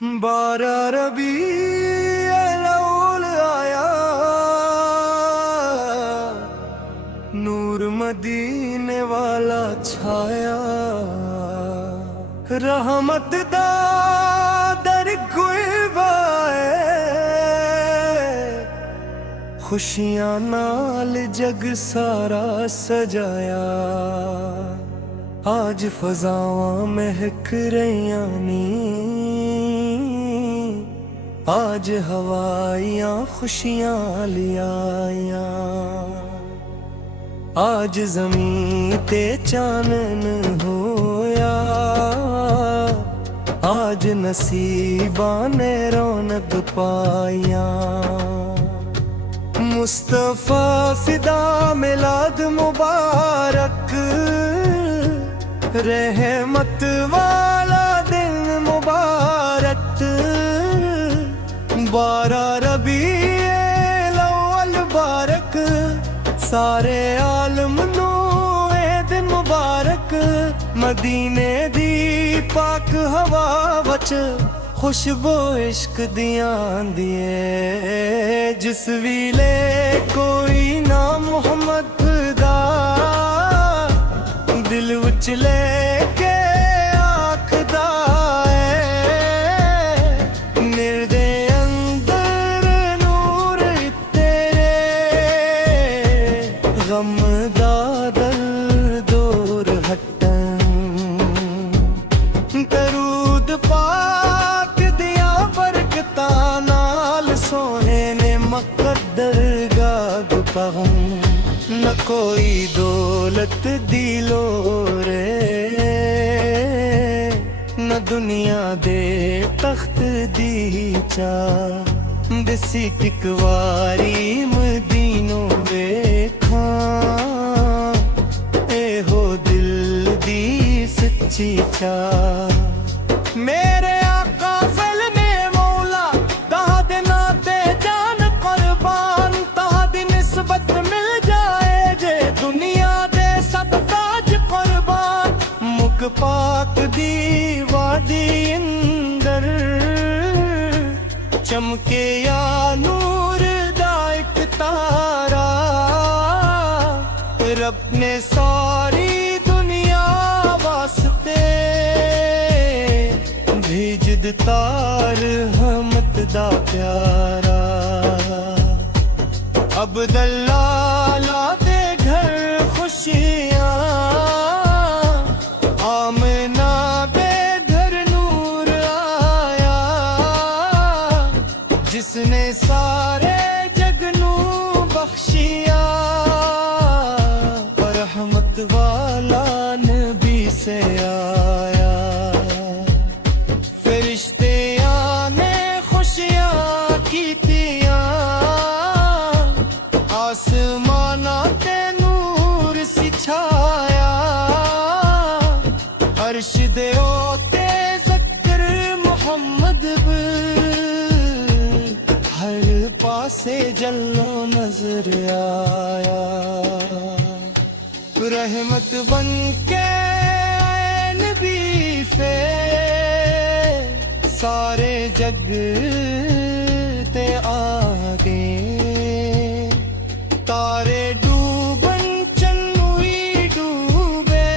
बारह रबी अव्वल आया, नूर मदीने वाला छाया। रहमत दा दर गुलबाए, खुशियां नाल जग सारा सजाया। आज फजावां महक रहियां नी, आज हवाइयां खुशियां लियाया। आज ज़मीं ते चानन होया, आज नसीबां ने रौनक पाया। मुस्तफा फिदा मिलाद मुबारक, रहमत वाला दिन मुबारक। बारह रबीउल अव्वल बारक, सारे आलम नू ए दिन मुबारक। मदीने दी पाक हवा वच खुशबू इश्क दियां आंदिए। जिस वीले कोई ना मुहम्मद दा दिल विच लेके आखदा है, मेरे अंदर नूर तेरे, गम दा दर्द दूर हटन। दरूद पाक दिया बरकतां नाल सोने ने मुकद्दर गाग पगम। न कोई दौलत दी लोड़, न दुनिया दे तख्त दी चाह। दिसी टिकवारी मदीनो वेखां, एहो दिल दी सच्ची चाह। मेरे आका फल ने मौला ताहा दे नाते जान कुर्बान। ताहा दी निस्बत मिल जाए जे दुनिया दे सब ताज कुर्बान। मुक पाक दी वादी अंदर, चमके या नूर दा इक तारा। रब ने सारी दुनिया वास्ते भेज दिता रहमत दा प्यारा। अब्दुल्ला ला दे घर खुशियां, आमना बेघर नूर आया। जिसने सारे जग नू बख्शिया, रहमत वाला नबी से आया। फरिश्तियां ने खुशियां कीतियां, आसमाना ते नूर सिछाया। अर्श दे ओते ज़िक्र मुहम्मद हर पासे जल्लो नजर आया। रहमत बन के आए नबी से, सारे जग ते आगे। तारे डूबन चन्नुई डूबे,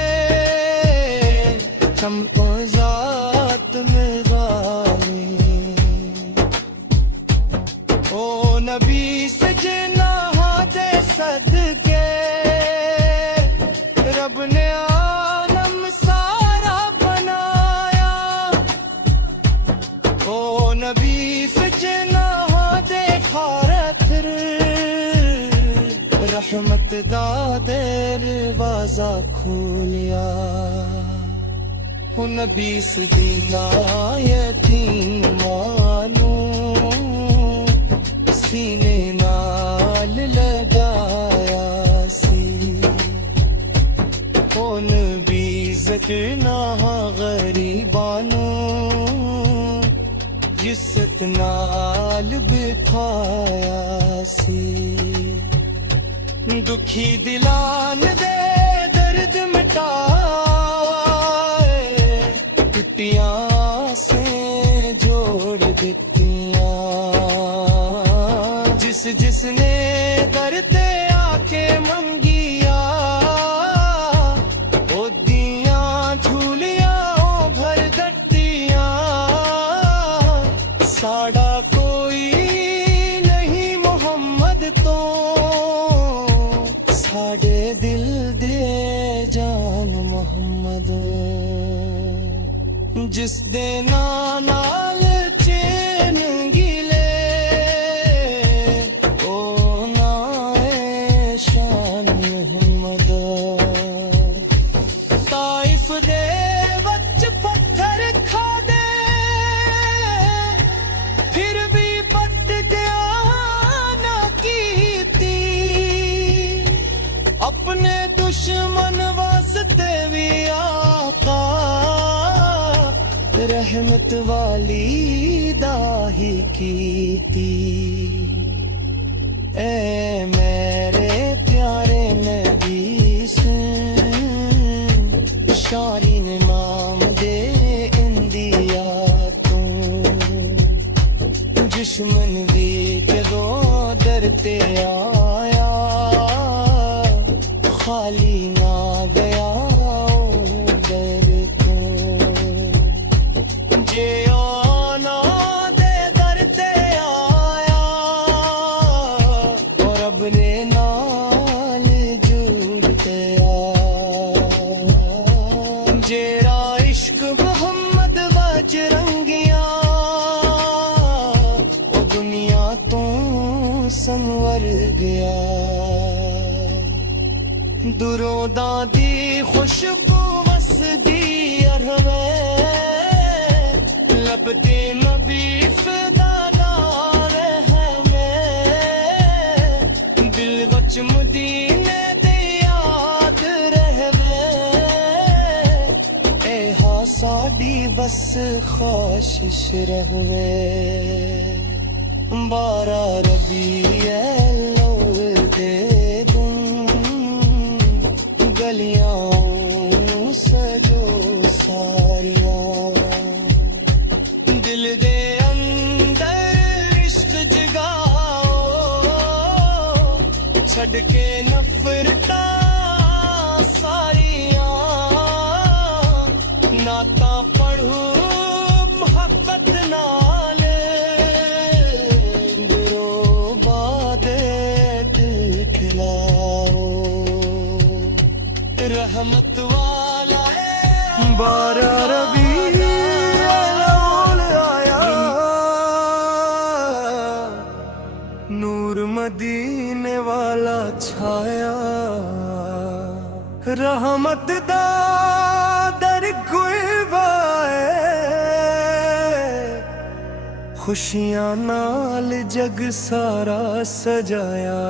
चमको जात में गामी। ओ नबी सजना दे सदके, रब ने आलम सारा बनाया। ओ नबी सजना दे खारतर, रहमत दा दरवाजा खोलिया। ओ नबी सदीना यतीमानू, सीने नाल लगाया सी। ओ नबी ज़िक्र गरीबानू, जिसत नाल बिठाया सी। दुखी दिलान दे दर्द मिटाए, टुटियां से जो दित्तियां। जिस जिसने दर ते आके मंगिया, ओदियां झूलियां ओ भर दत्तियां। साड़ा कोई नहीं मुहम्मद तो, साडे दिल दे जान मुहम्मद। जिस दे नाल चैन गिले, ओ नाए शान मुहम्मद। ताइफ दे वच पत्थर खा दे, फिर भी बट गया ना कीती। अपने दुश्मन वास्ते भी आका रहमत वाली दाही कीती। ए मेरे प्यारे नबी सुन, शारीन इमाम दे इंदिया तू। दुश्मन भी कदों दर ते आया, खाली ना गया दर तो। जे आना दे दर ते आया, और रब ने नाल जुड़ते आया। जेरा इश्क मोहम्मद वच रंगिया, ओ दुनिया तो संवर गया। दुरों दी खुशबू वसदी अरवे, लबते नबी फिदा नाल है मैं। दिल वच मदीने दे याद रहवे, ए हा साडी बस ख्वाहिश रहवे। 12 रबीउल अव्वल दे गलियां सजो सारियां। दिल दे अंदर इश्क जगाओ, छड़ के नफरता सारियां। नाता पढ़ू मोहब्बत नाल, गुरो बादे दिल खिलाओ। रहमत वाला 12 रबीउल अव्वल आया, नूर मदीने वाला छाया। रहमत दा दर गुलवाए, खुशियां नाल जग सारा सजाया।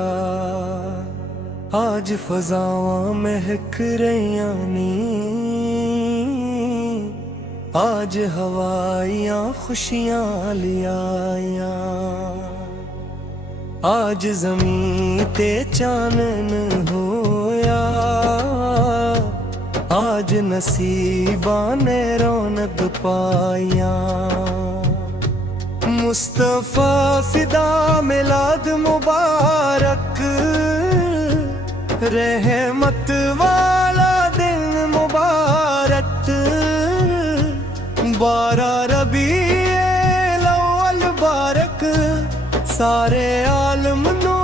आज फजावां महक रहियां नी, आज हवाइयां खुशियां लियाया। आज ज़मीं ते चानन होया, आज नसीबां ने रौनक पाया। मुस्तफा फिदा मिलाद मुबारक, रहमत वाला दिन मुबारक। 12 रबीउल अव्वल बारक, सारे आलम नू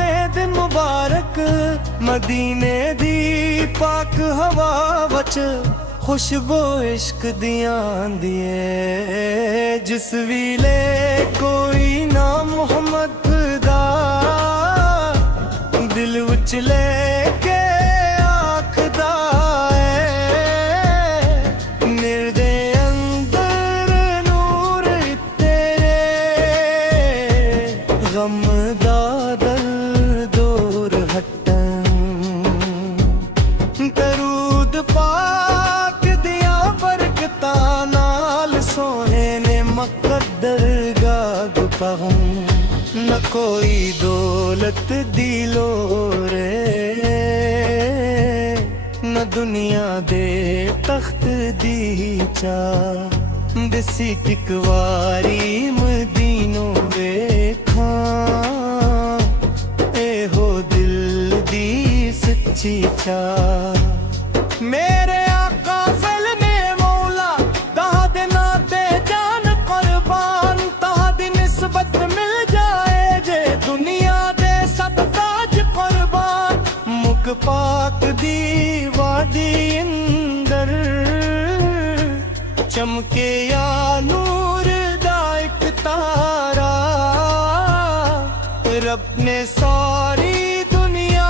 ऐद मुबारक। मदीने दी पाक हवा वच खुशबू इश्क दियां दिए। जिस वीले कोई ना मुहम्मद दा दिल विच लेके आखदा है, मेरे अंदर नूर तेरे। गम दा दल दूर हटन, दरूद पाक दिया बरकतां नाल सोने ने मुकद्दर गाग पहम। न कोई दौलत दी लोरे, न दुनिया दे तख्त दी चा। दसी टिकवारी सीचा मेरे आका फिल्मे मौला तहा दे नाते जान कुर्बान तहा दी निस्बत मिल जाए जे दुनिया दे सब ताज कुर्बान मुक पाक दी वादी अंदर चमके या नूर दा एक तारा रब ने सारी दुनिया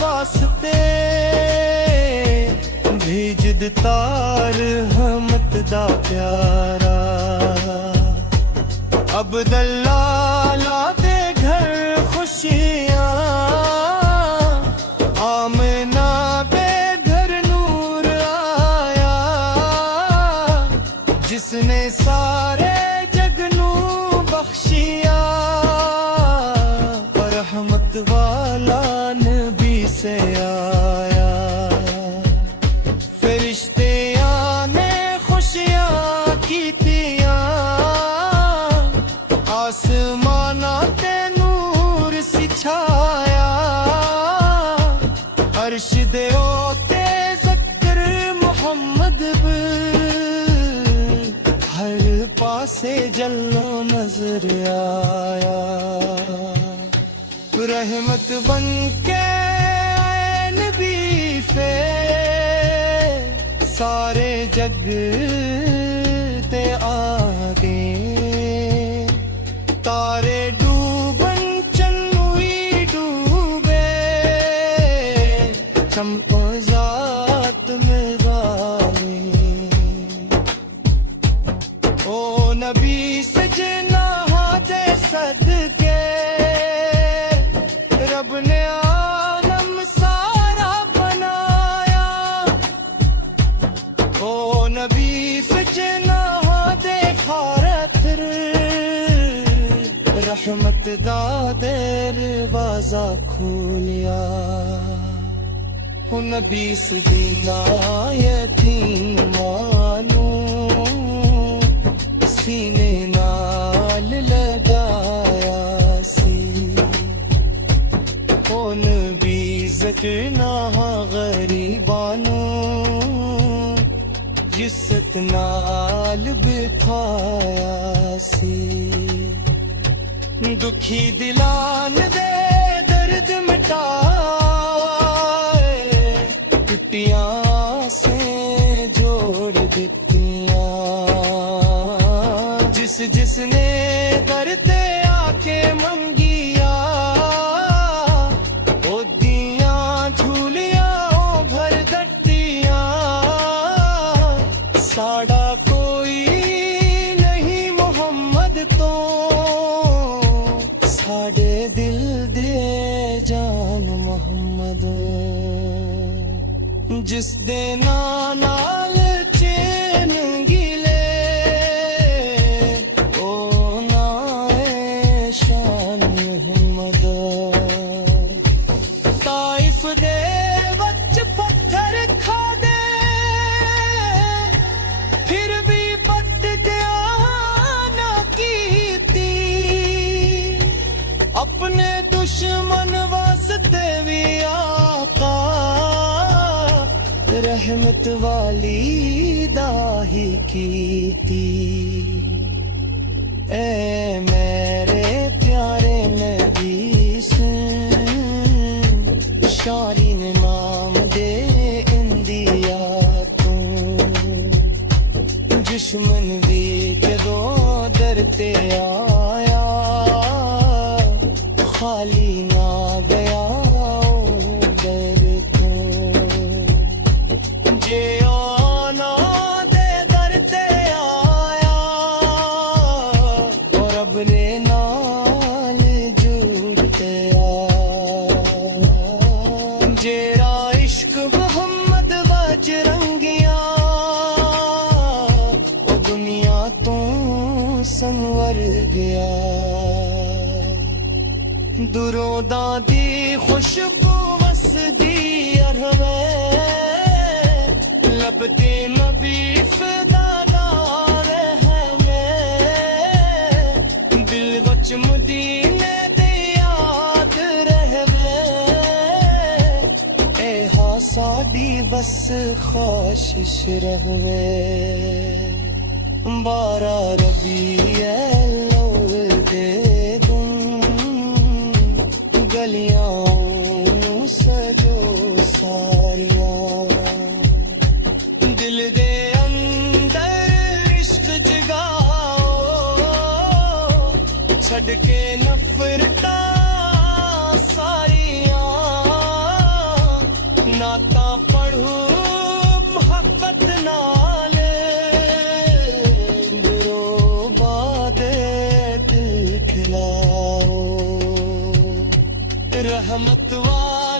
वास्ते भेज दितार रहमत दा प्यारा अब्दुल्ला ला दे घर खुशियां आमना बेघर नूर आया जिसने सारे जग नू बख्शिया रहमत वाला नबी से आया फरिश्तियां ने खुशियां कीतियां आसमाना ते नूर सिछाया अर्श दे ओते ज़िक्र मुहम्मद हर पासे जल्लो नजर आया रहमत बन के नबी पे सारे जग ते आगे तारे डूबन चन्नुई डूबे चमको जात में गावे ओ नबी सजना दे सदके रब ने आलम सारा बनाया ओ नबी सजना दे खारतर रहमत दा दरवाजा खोलिया हो नबी सदीना यतीमानू सीने नाल लगाया सी कौन भी ज़कना गरीबानू जिसत नाल बिठाया सी दुखी दिलान दे दर्द मिटाए टुटियां से जोड़ दितियां जिसने दर ते आके मंगिया साड़ा कोई नहीं मोहम्मद तो साड़े दिल दे जान मोहम्मद जिस दे नाल चैन गिले ओ नाए शान मोहम्मद ताइफ दे बच पत्थर खा दे फिर भी बट गया ना कीती अपने दुश्मन वास्ते भी आका रहमत वाली दाही कीती ए मेरे प्यारे नबी से शारीन नाम दे इंदिया दुश्मन भी कदों दर ते आया खाली ना गया दर तो जे आना दे दर ते आया और अब ने नाल जुड़ते आया जेरा इश्क मोहम्मद बच रंगिया संवर गया दुरों दी खुशबू वसदी अरवे लबते नबी फिदा नाल है मैं दिल वच मदीने ते याद रहवे ए बस ख्वाहिश रहवे 12 रबीउल दे दूं गलियां सजो सारियां दिल दे अंदर इश्क जगाओ छड़ के नफरतां सारियां नाता पढ़ू मोहब्बत नाल बादे दिल खिलाओ रहमत वाला